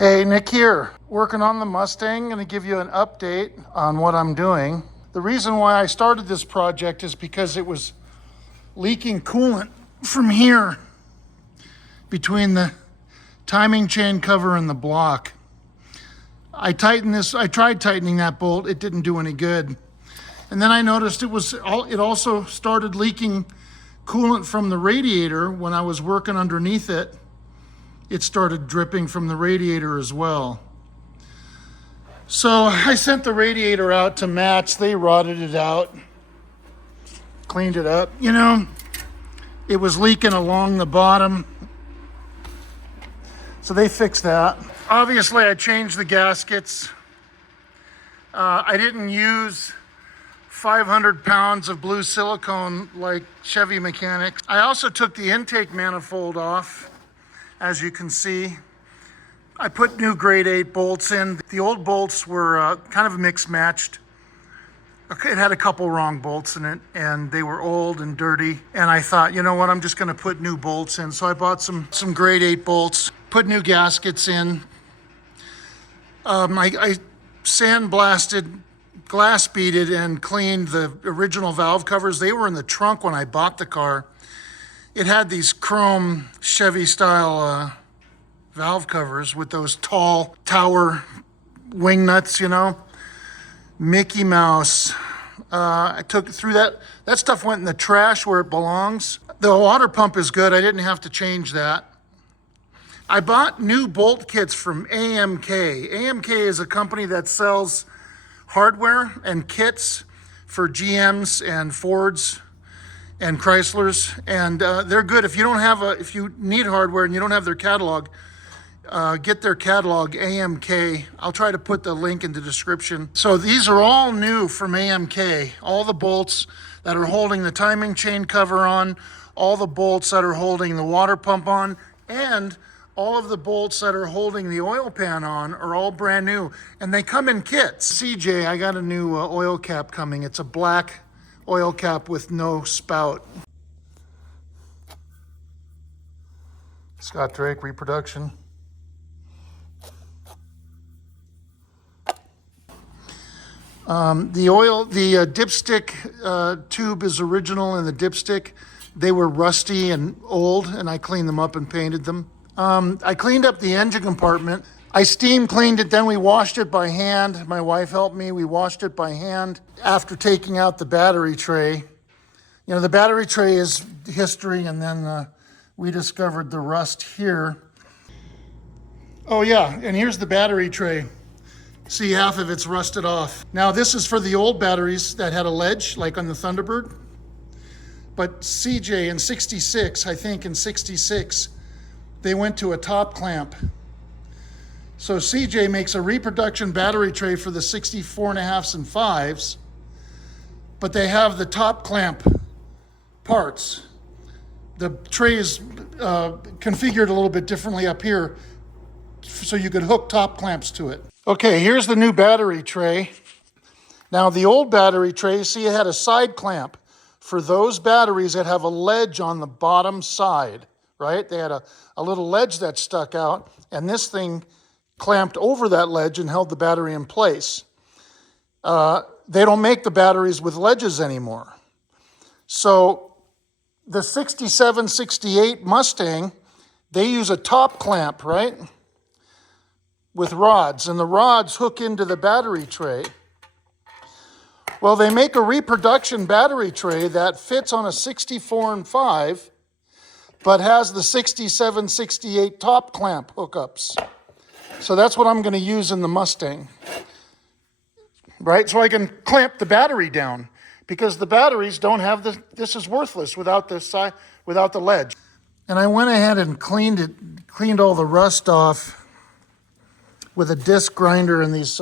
Hey, Nick here, working on the Mustang. Going to give you an update on what I'm doing. The reason why I started this project is because it was leaking coolant from here between the timing chain cover and the block. I tried tightening that bolt. It didn't do any good. And then I noticed it also started leaking coolant from the radiator when I was working underneath it. It started dripping from the radiator as well. So I sent the radiator out to Matt's. They rotted it out, cleaned it up. You know, it was leaking along the bottom. So they fixed that. Obviously, I changed the gaskets. I didn't use 500 pounds of blue silicone like Chevy mechanics. I also took the intake manifold off. As you can see, I put new grade 8 bolts in. The old bolts were kind of mixed matched. It had a couple wrong bolts in it and they were old and dirty. And I thought, you know what, I'm just gonna put new bolts in. So I bought some grade 8 bolts, put new gaskets in. I sandblasted, glass beaded and cleaned the original valve covers. They were in the trunk when I bought the car. It had these chrome Chevy style valve covers with those tall tower wing nuts, you know, Mickey Mouse. I took it through that. That stuff went in the trash where it belongs. The water pump is good. I didn't have to change that. I bought new bolt kits from AMK. AMK is a company that sells hardware and kits for GMs and Fords and Chryslers, and they're good. If you need hardware and you don't have their catalog, get their catalog, AMK. I'll try to put the link in the description. So these are all new from AMK. All the bolts that are holding the timing chain cover on, all the bolts that are holding the water pump on, and all of the bolts that are holding the oil pan on are all brand new. And they come in kits. CJ, I got a new oil cap coming. It's a black oil cap with no spout. Scott Drake reproduction. The dipstick tube is original, and the dipstick, they were rusty and old, and I cleaned them up and painted them. I cleaned up the engine compartment. I steam cleaned it, then we washed it by hand. My wife helped me. We washed it by hand after taking out the battery tray. You know, the battery tray is history, and then we discovered the rust here. Oh yeah, and here's the battery tray. See, half of it's rusted off. Now this is for the old batteries that had a ledge, like on the Thunderbird. But CJ in 66, I think in 66, they went to a top clamp. So CJ makes a reproduction battery tray for the 64.5s and 5s, but they have the top clamp parts. The tray is configured a little bit differently up here, so you could hook top clamps to it. Okay, here's the new battery tray. Now the old battery tray, see, it had a side clamp for those batteries that have a ledge on the bottom side, right? They had a little ledge that stuck out, and this thing clamped over that ledge and held the battery in place. They don't make the batteries with ledges anymore. So the 67, 68 Mustang, they use a top clamp, right? With rods, and the rods hook into the battery tray. Well, they make a reproduction battery tray that fits on a 64 and 5, but has the 67, 68 top clamp hookups. So that's what I'm going to use in the Mustang, right? So I can clamp the battery down, because the batteries don't have this is worthless without without the ledge. And I went ahead and cleaned all the rust off with a disc grinder and these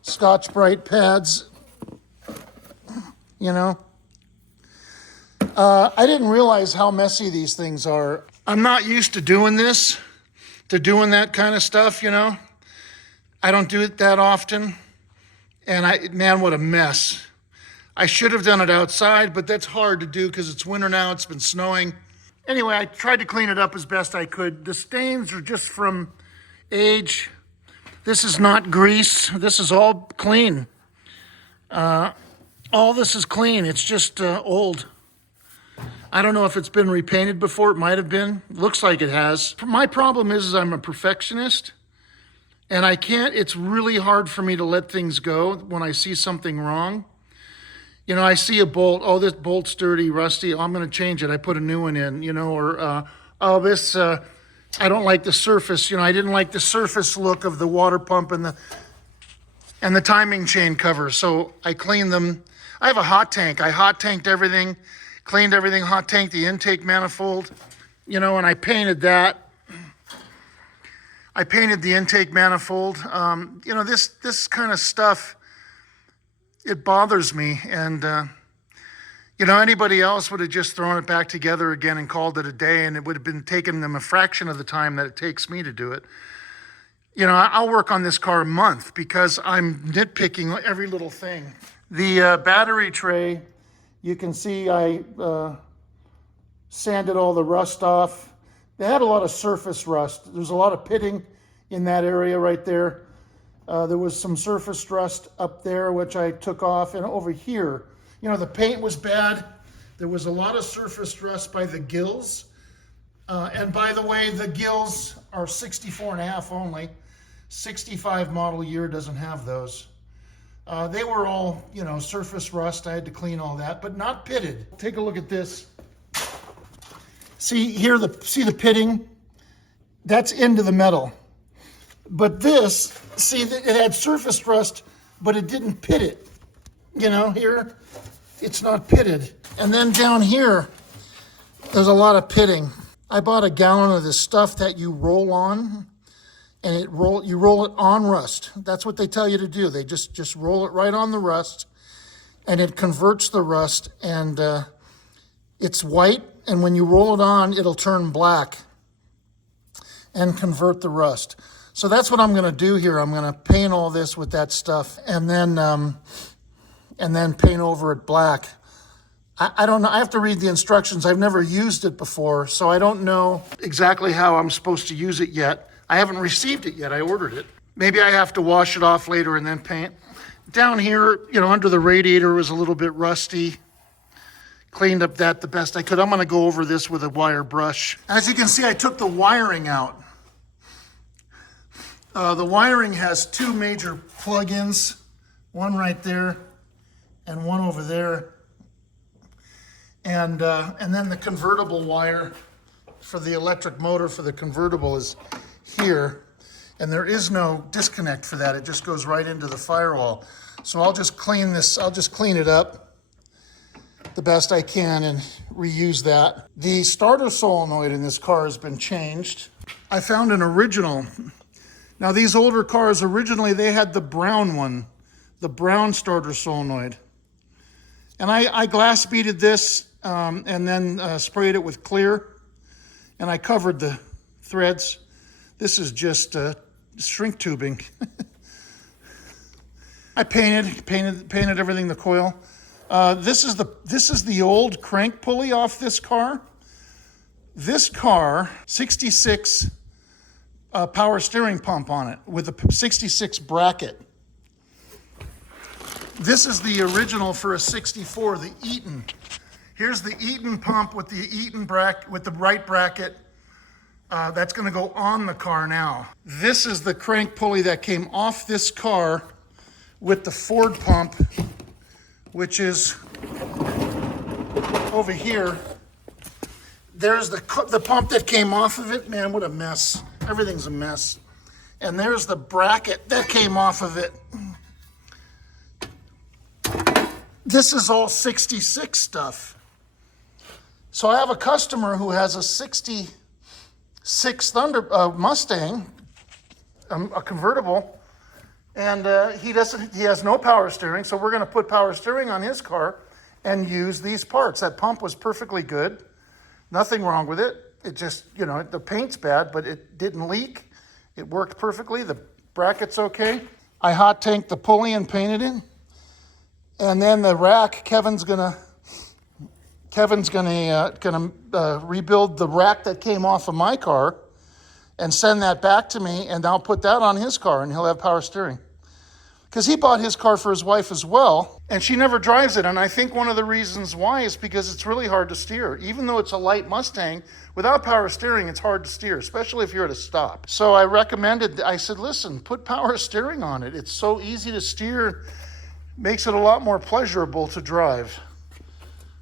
Scotch-Brite pads, you know. I didn't realize how messy these things are. I'm not used to doing this, to doing that kind of stuff, you know. I don't do it that often. And man, what a mess. I should have done it outside, but that's hard to do because it's winter now, it's been snowing. Anyway, I tried to clean it up as best I could. The stains are just from age. This is not grease. This is all clean. All this is clean. It's just old. I don't know if it's been repainted before. It might have been. Looks like it has. My problem is I'm a perfectionist, and I can't, it's really hard for me to let things go when I see something wrong. You know, I see a bolt, oh, this bolt's dirty, rusty, oh, I'm gonna change it, I put a new one in, you know, or, oh, this, I don't like the surface, you know, I didn't like the surface look of the water pump and the timing chain cover, so I cleaned them. I have a hot tank, I hot tanked everything, cleaned everything, hot tanked the intake manifold, you know, and I painted that. I painted the intake manifold. You know, this kind of stuff, it bothers me. And, you know, anybody else would have just thrown it back together again and called it a day, and it would have been taking them a fraction of the time that it takes me to do it. You know, I'll work on this car a month because I'm nitpicking every little thing. The battery tray, you can see I sanded all the rust off. They had a lot of surface rust. There's a lot of pitting in that area right there. There was some surface rust up there, which I took off. And over here, you know, the paint was bad. There was a lot of surface rust by the gills. And by the way, the gills are 64.5 only. 65 model year doesn't have those. They were all, you know, surface rust. I had to clean all that, but not pitted. Take a look at this. See here, see the pitting? That's into the metal. But this, see, it had surface rust, but it didn't pit it. You know, here, it's not pitted. And then down here, there's a lot of pitting. I bought a gallon of this stuff that you roll on, and you roll it on rust. That's what they tell you to do. They just roll it right on the rust, and it converts the rust, and it's white, and when you roll it on, it'll turn black and convert the rust. So that's what I'm gonna do here. I'm gonna paint all this with that stuff, and then paint over it black. I don't know, I have to read the instructions. I've never used it before, so I don't know exactly how I'm supposed to use it yet. I haven't received it yet, I ordered it. Maybe I have to wash it off later and then paint. Down here, you know, under the radiator was a little bit rusty. Cleaned up that the best I could. I'm gonna go over this with a wire brush. As you can see, I took the wiring out. The wiring has two major plug-ins, one right there and one over there. And then the convertible wire for the electric motor for the convertible is here. And there is no disconnect for that. It just goes right into the firewall. So I'll just clean this, I'll just clean it up the best I can and reuse that. The starter solenoid in this car has been changed. I found an original. Now these older cars, originally they had the brown one, the brown starter solenoid. And I glass beaded this and then sprayed it with clear, and I covered the threads. This is just shrink tubing. I painted everything, the coil. This is the old crank pulley off this car. This car, 66 power steering pump on it with a 66 bracket. This is the original for a 64, the Eaton. Here's the Eaton pump with the Eaton bracket, with the right bracket. That's gonna go on the car now. This is the crank pulley that came off this car with the Ford pump, which is over here. There's the pump that came off of it. Man, what a mess. Everything's a mess. And there's the bracket that came off of it. This is all 66 stuff. So I have a customer who has a 66 Mustang, a convertible, and he has no power steering, so we're gonna put power steering on his car and use these parts. That pump was perfectly good. Nothing wrong with it. It just, you know, the paint's bad, but it didn't leak. It worked perfectly. The bracket's okay. I hot tanked the pulley and painted it. And then the rack, Kevin's gonna rebuild the rack that came off of my car and send that back to me, and I'll put that on his car and he'll have power steering. Because he bought his car for his wife as well, and she never drives it. And I think one of the reasons why is because it's really hard to steer. Even though it's a light Mustang, without power steering, it's hard to steer, especially if you're at a stop. So I said, listen, put power steering on it. It's so easy to steer, makes it a lot more pleasurable to drive.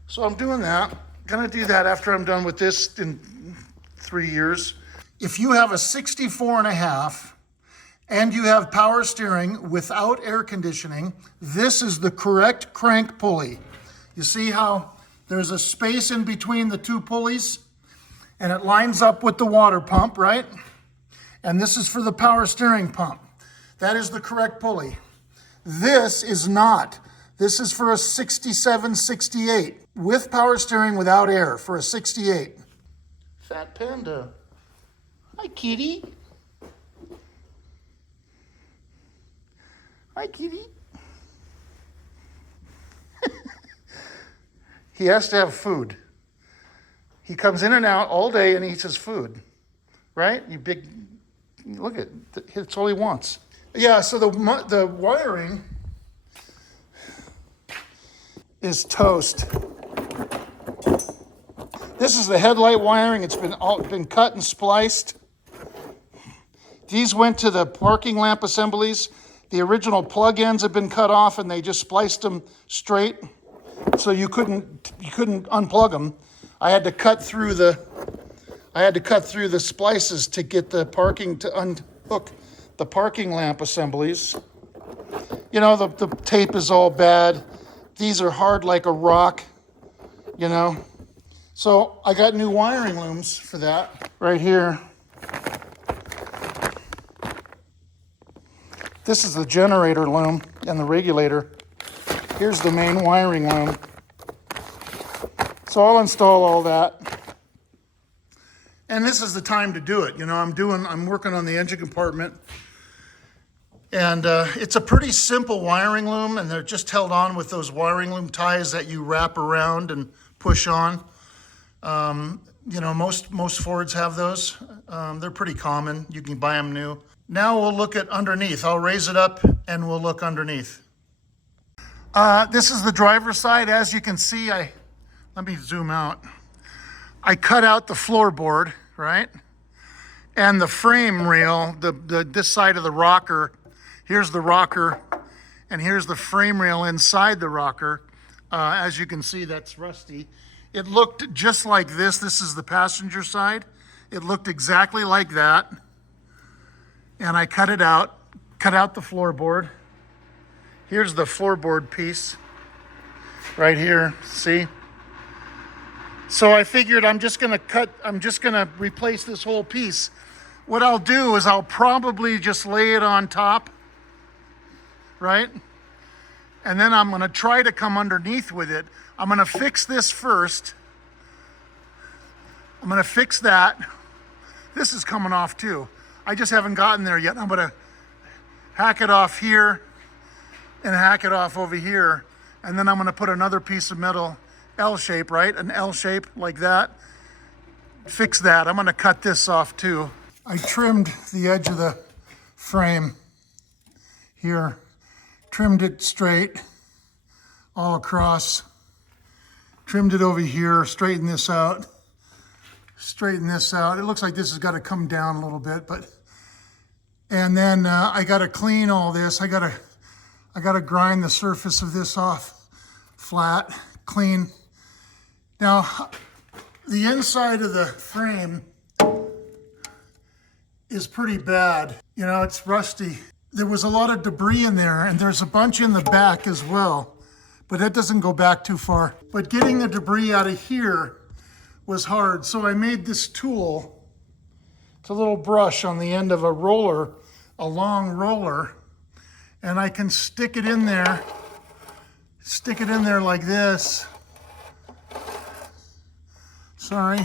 So I'm doing that. Gonna do that after I'm done with this in 3 years. If you have a 64.5 and you have power steering without air conditioning, this is the correct crank pulley. You see how there's a space in between the two pulleys and it lines up with the water pump, right? And this is for the power steering pump. That is the correct pulley. This is not. This is for a 67, 68 with power steering without air for a 68. Fat Panda. Hi, kitty. Hi, kitty. He has to have food. He comes in and out all day and eats his food, right? You big, look at, it's all he wants. Yeah, so the wiring is toast. This is the headlight wiring. It's been cut and spliced. These went to the parking lamp assemblies. The original plug-ins have been cut off and they just spliced them straight, so you couldn't unplug them. I had to cut through the splices to get the to unhook the parking lamp assemblies. You know, the tape is all bad. These are hard like a rock, you know. So I got new wiring looms for that right here. This is the generator loom and the regulator. Here's the main wiring loom. So I'll install all that. And this is the time to do it. You know, I'm working on the engine compartment. And it's a pretty simple wiring loom, and they're just held on with those wiring loom ties that you wrap around and push on. You know, most Fords have those. They're pretty common. You can buy them new. Now we'll look at underneath. I'll raise it up and we'll look underneath. This is the driver's side. As you can see, let me zoom out. I cut out the floorboard, right? And the frame rail, this side of the rocker. Here's the rocker, and here's the frame rail inside the rocker. As you can see, that's rusty. It looked just like this. This is the passenger side. It looked exactly like that. And I cut it out, cut out the floorboard. Here's the floorboard piece right here, see? So I figured I'm just gonna replace this whole piece. What I'll do is I'll probably just lay it on top, right? And then I'm gonna try to come underneath with it. I'm gonna fix this first. I'm gonna fix that. This is coming off too. I just haven't gotten there yet. I'm gonna hack it off here and hack it off over here. And then I'm gonna put another piece of metal, L shape, right? An L shape like that. Fix that. I'm gonna cut this off too. I trimmed the edge of the frame here. Trimmed it straight all across. Trimmed it over here, straighten this out. Straighten this out. It looks like this has got to come down a little bit, and then I got to clean all this. I got to grind the surface of this off flat, clean. Now, the inside of the frame is pretty bad. You know, it's rusty. There was a lot of debris in there, and there's a bunch in the back as well, but that doesn't go back too far. But getting the debris out of here was hard, so I made this tool. It's a little brush on the end of a roller, a long roller, and I can stick it in there like this. Sorry.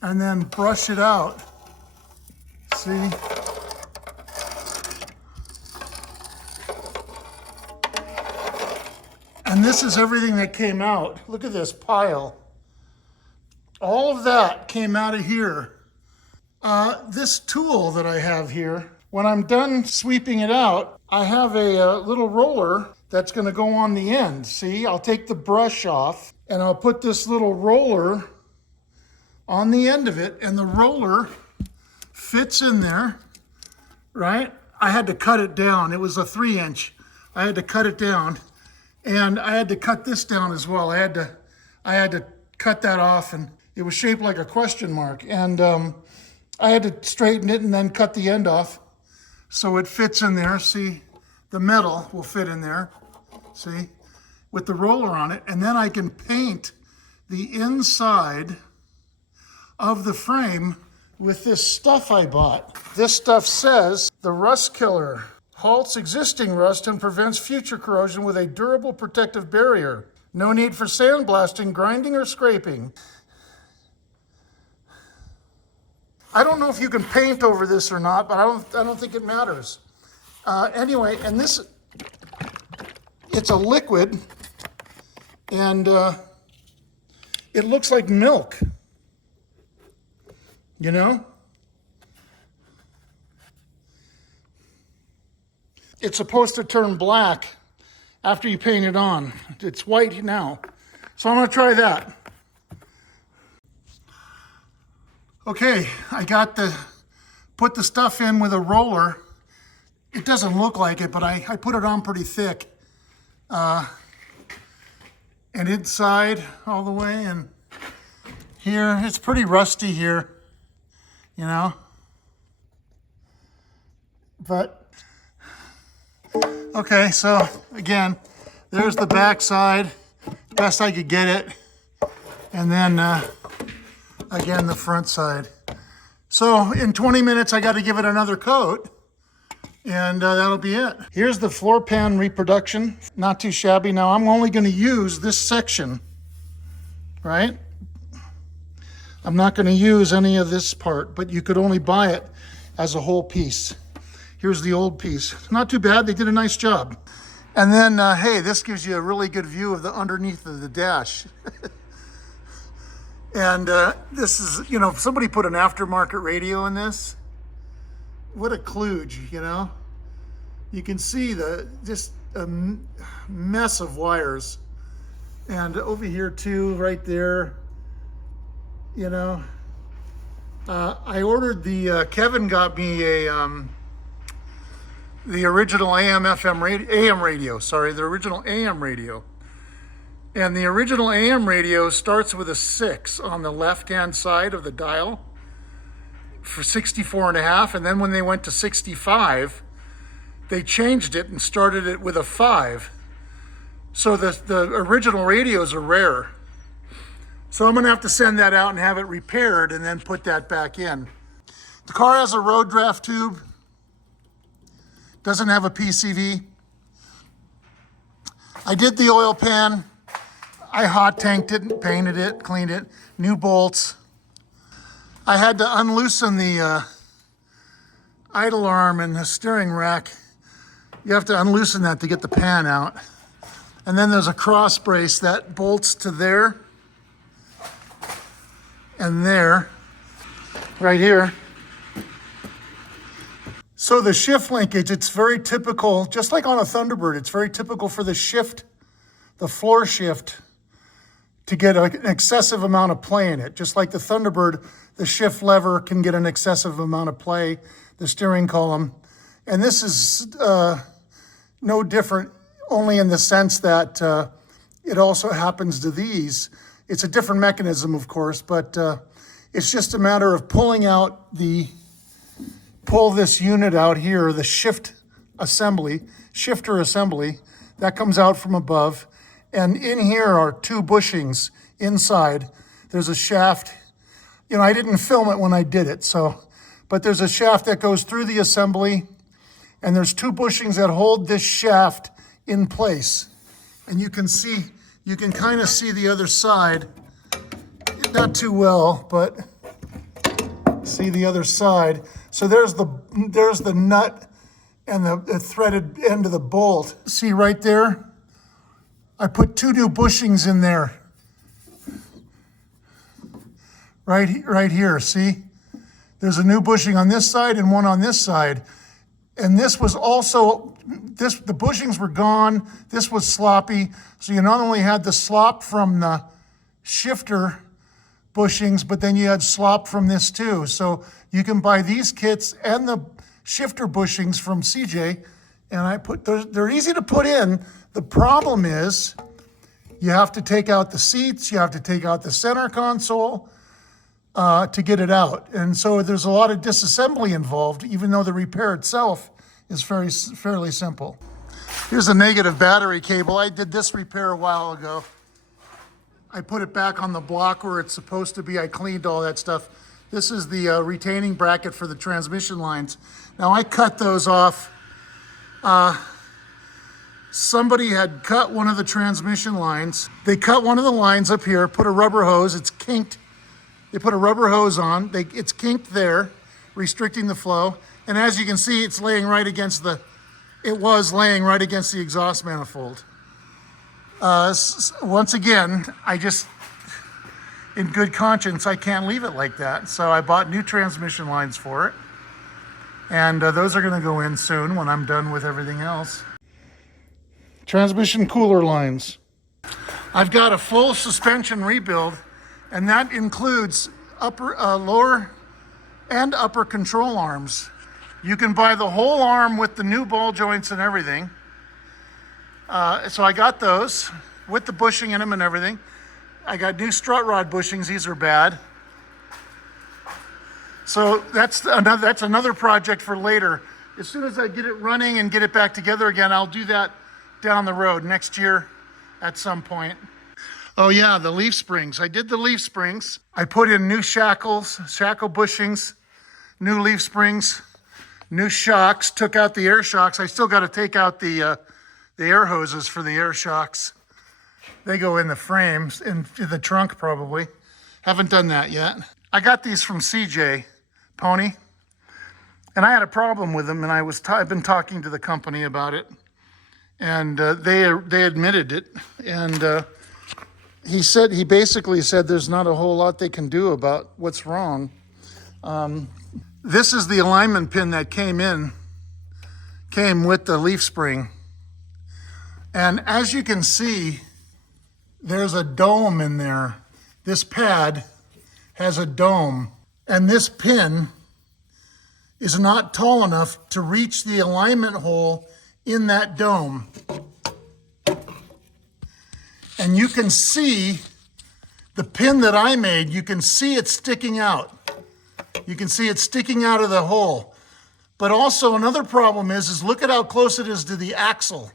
And then brush it out. See? And this is everything that came out. Look at this pile. All of that came out of here. This tool that I have here, when I'm done sweeping it out, I have a little roller that's going to go on the end. See, I'll take the brush off and I'll put this little roller on the end of it, and the roller fits in there, right? I had to cut it down. It was a 3-inch. I had to cut it down, and I had to cut this down as well. I had to cut that off, and it was shaped like a question mark. And I had to straighten it and then cut the end off so it fits in there. See, the metal will fit in there, see, with the roller on it. And then I can paint the inside of the frame with this stuff I bought. This stuff says the rust killer halts existing rust and prevents future corrosion with a durable protective barrier. No need for sandblasting, grinding, or scraping. I don't know if you can paint over this or not, but I don't think it matters. Anyway, and this, it's a liquid, and it looks like milk, you know? It's supposed to turn black after you paint it on. It's white now. So I'm gonna try that. Okay, I got put the stuff in with a roller. It doesn't look like it, but I put it on pretty thick. And inside all the way, and here, it's pretty rusty here, you know? But, okay, so again, there's the back side, best I could get it. And then, again, the front side. So in 20 minutes, I got to give it another coat, and that'll be it. Here's the floor pan reproduction. Not too shabby. Now I'm only going to use this section, right? I'm not going to use any of this part, but you could only buy it as a whole piece. Here's the old piece. Not too bad. They did a nice job. And then, hey, this gives you a really good view of the underneath of the dash. And this is, you know, somebody put an aftermarket radio in this. What a kludge, you know? You can see just a mess of wires. And over here too, right there, you know. I ordered Kevin got me the original AM radio, the original AM radio. And the original AM radio starts with a 6 on the left-hand side of the dial for 64.5. And then when they went to 65, they changed it and started it with a 5. So the original radios are rare. So I'm gonna have to send that out and have it repaired and then put that back in. The car has a road draft tube. Doesn't have a PCV. I did the oil pan. I hot tanked it, painted it, cleaned it, new bolts. I had to unloosen the idle arm and the steering rack. You have to unloosen that to get the pan out. And then there's a cross brace that bolts to there and there, right here. So the shift linkage, it's very typical, just like on a Thunderbird, it's very typical for the shift, the floor shift, to get an excessive amount of play in it. Just like the Thunderbird, the shift lever can get an excessive amount of play, the steering column. And this is no different, only in the sense that it also happens to these. It's a different mechanism, of course, but it's just a matter of pull this unit out here, the shifter assembly, that comes out from above. And in here are 2 bushings inside. There's a shaft. You know, I didn't film it when I did it, but there's a shaft that goes through the assembly, and there's 2 bushings that hold this shaft in place. And you can kind of see the other side. Not too well, but see the other side. So there's the nut and the threaded end of the bolt. See right there? I put 2 new bushings in there. Right here, see? There's a new bushing on this side and one on this side. And this was also, the bushings were gone. This was sloppy. So you not only had the slop from the shifter bushings, but then you had slop from this too. So you can buy these kits and the shifter bushings from CJ, and they're easy to put in. The problem is you have to take out the seats, you have to take out the center console to get it out. And so there's a lot of disassembly involved, even though the repair itself is fairly simple. Here's a negative battery cable. I did this repair a while ago. I put it back on the block where it's supposed to be. I cleaned all that stuff. This is the retaining bracket for the transmission lines. Now I cut those off. Somebody had cut one of the transmission lines. They cut one of the lines up here, put a rubber hose, it's kinked. They put a rubber hose on, it's kinked there, restricting the flow. And as you can see, it was laying right against the exhaust manifold. Once again, in good conscience, I can't leave it like that. So I bought new transmission lines for it. And those are gonna go in soon when I'm done with everything else. Transmission cooler lines. I've got a full suspension rebuild, and that includes lower and upper control arms. You can buy the whole arm with the new ball joints and everything. So I got those with the bushing in them and everything. I got new strut rod bushings. These are bad. So that's another project for later. As soon as I get it running and get it back together again, I'll do that down the road next year at some point. Oh yeah, the leaf springs. I did the leaf springs. I put in new shackle bushings, new leaf springs, new shocks, took out the air shocks. I still got to take out the air hoses for the air shocks. They go in the frames, in the trunk probably. Haven't done that yet. I got these from CJ Pony, and I had a problem with them, and I've been talking to the company about it, and they admitted it, and he basically said there's not a whole lot they can do about what's wrong. This is the alignment pin that came with the leaf spring, and as you can see, there's a dome in there. This pad has a dome, and this pin is not tall enough to reach the alignment hole in that dome. And you can see the pin that I made, you can see it sticking out. You can see it sticking out of the hole. But also another problem is look at how close it is to the axle.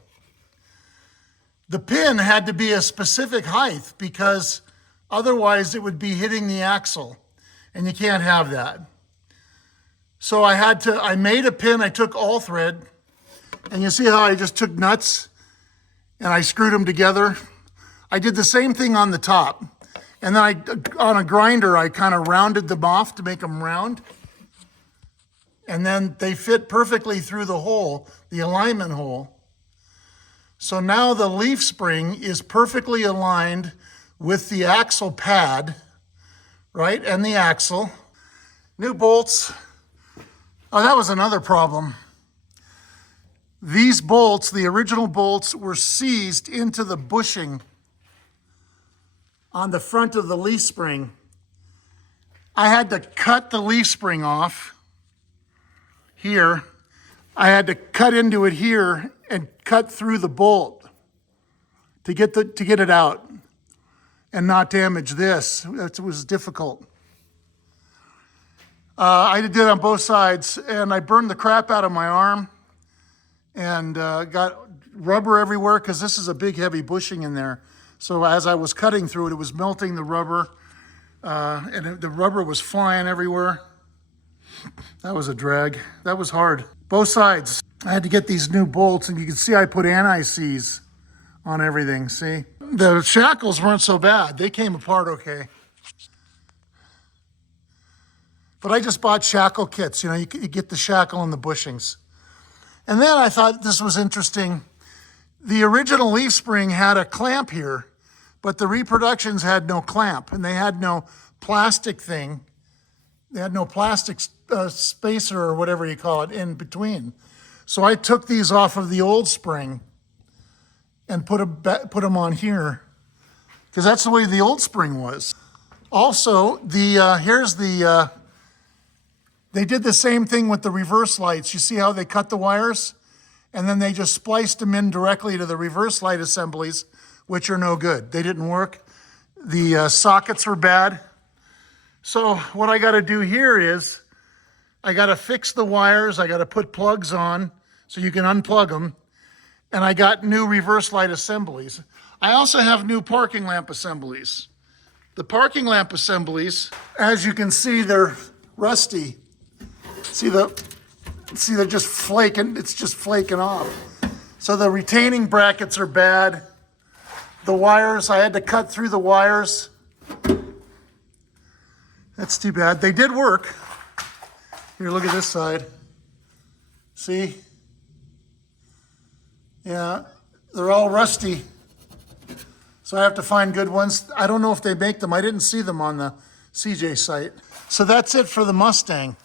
The pin had to be a specific height because otherwise it would be hitting the axle, and you can't have that. So I made a pin, I took all thread, and you see how I just took nuts and I screwed them together. I did the same thing on the top. And then on a grinder, I kind of rounded them off to make them round. And then they fit perfectly through the hole, the alignment hole. So now the leaf spring is perfectly aligned with the axle pad, right? And the axle. New bolts. Oh, that was another problem. These bolts, the original bolts, were seized into the bushing on the front of the leaf spring. I had to cut the leaf spring off here. I had to cut into it here and cut through the bolt to get it out and not damage this. It was difficult. I did it on both sides, and I burned the crap out of my arm and got rubber everywhere because this is a big heavy bushing in there. So as I was cutting through it, it was melting the rubber, and the rubber was flying everywhere. That was a drag. That was hard. Both sides. I had to get these new bolts, and you can see I put anti-seize on everything, see? The shackles weren't so bad. They came apart okay. But I just bought shackle kits. You get the shackle and the bushings. And then I thought this was interesting. The original leaf spring had a clamp here, but the reproductions had no clamp, and they had no plastic thing. They had no plastic spacer or whatever you call it in between. So I took these off of the old spring and put them on here, because that's the way the old spring was. Also, they did the same thing with the reverse lights. You see how they cut the wires? And then they just spliced them in directly to the reverse light assemblies, which are no good. They didn't work. The sockets were bad. So what I got to do here is I got to fix the wires. I got to put plugs on so you can unplug them. And I got new reverse light assemblies. I also have new parking lamp assemblies. The parking lamp assemblies, as you can see, they're rusty. See, they're just flaking. It's just flaking off. So the retaining brackets are bad. The wires, I had to cut through the wires. That's too bad. They did work. Here, look at this side. See? Yeah, they're all rusty. So I have to find good ones. I don't know if they make them. I didn't see them on the CJ site. So that's it for the Mustang.